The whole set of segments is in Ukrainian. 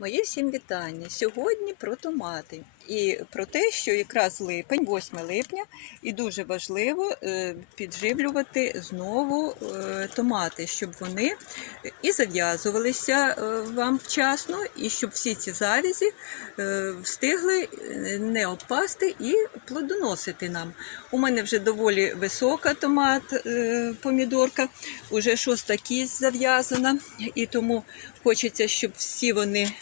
Мої всім вітання. Сьогодні про томати і про те, що якраз липень, 8 липня, і дуже важливо е, підживлювати знову е, томати, щоб вони і зав'язувалися е, вам вчасно, і щоб всі ці завязі е, встигли е, не опасти і плодоносити нам. У мене вже доволі висока томат, е, помідорка, уже шоста кість зав'язана, і тому хочеться, щоб всі вони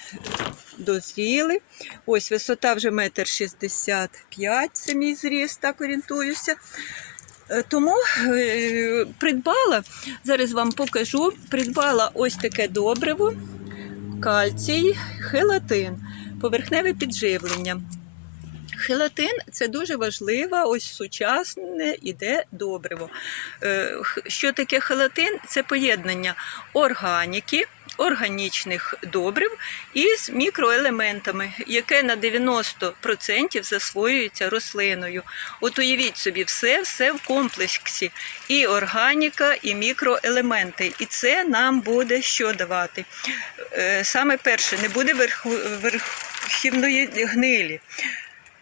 дозріли. Ось висота вже метр шістдесят п'ять, це мій зріст, так орієнтуюся. Е, Тому е, придбала, зараз вам покажу, придбала ось таке добриво, кальцій, хелатин, поверхневе підживлення. Хелатин це дуже важливе, ось сучасне іде добриво. Е, Що таке хелатин? Це поєднання органіки, органічних добрив із мікроелементами, яке на 90% засвоюється рослиною. От уявіть собі, все, все в комплексі. І органіка, і мікроелементи. І це нам буде що давати. Е, Саме перше, не буде верхівної гнилі.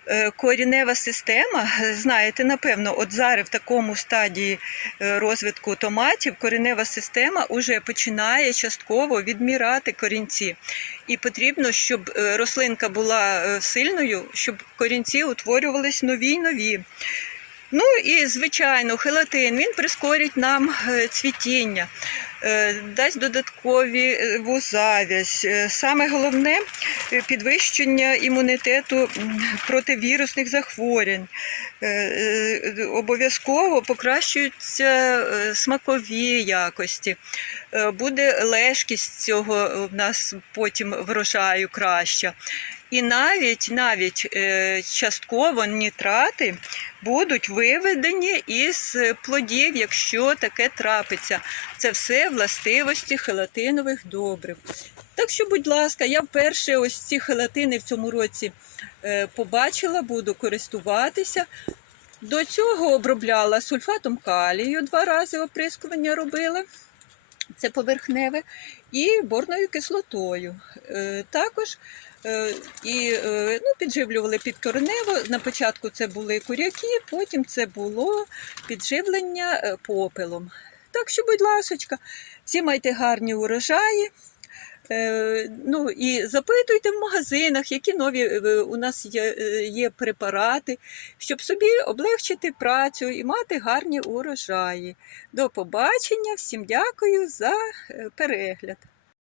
Е, Корінева система, знаєте, напевно, от зараз в такому стадії е, розвитку томатів коренева система вже починає частково відмірати корінці. І потрібно, щоб е, рослинка була сильною, щоб корінці утворювались нові й нові. Ну і звичайно, хелатин він прискорить нам цвітіння, дасть додаткові е, вузавязь. Е, Саме головне е, підвищення імунітету м, проти вірусних захворювань. Е, е, Обов'язково покращуються е, смакові якості. Е, Буде лежкість цього е, в нас потім врожаю краща. І навіть навіть е, частково нітрати будуть виведені із плодів, якщо таке трапиться. Це все властивості хелатинових добрив. Так що, будь ласка, я вперше ось ці хелатини в цьому році е, побачила, буду користуватися. До цього обробляла сульфатом калію, два рази оприскування робила. Це поверхневе, і борною кислотою. Е, Також е, і е, ну, підживлювали підкоренево. На початку це були куряки, потім це було підживлення попелом. Так що, будь ласочка, всі майте гарні урожаї. Е, Ну і запитуйте в магазинах, які нові е, у нас є, е, є препарати, щоб собі облегчити працю і мати гарні урожаї. До побачення, всім дякую за перегляд.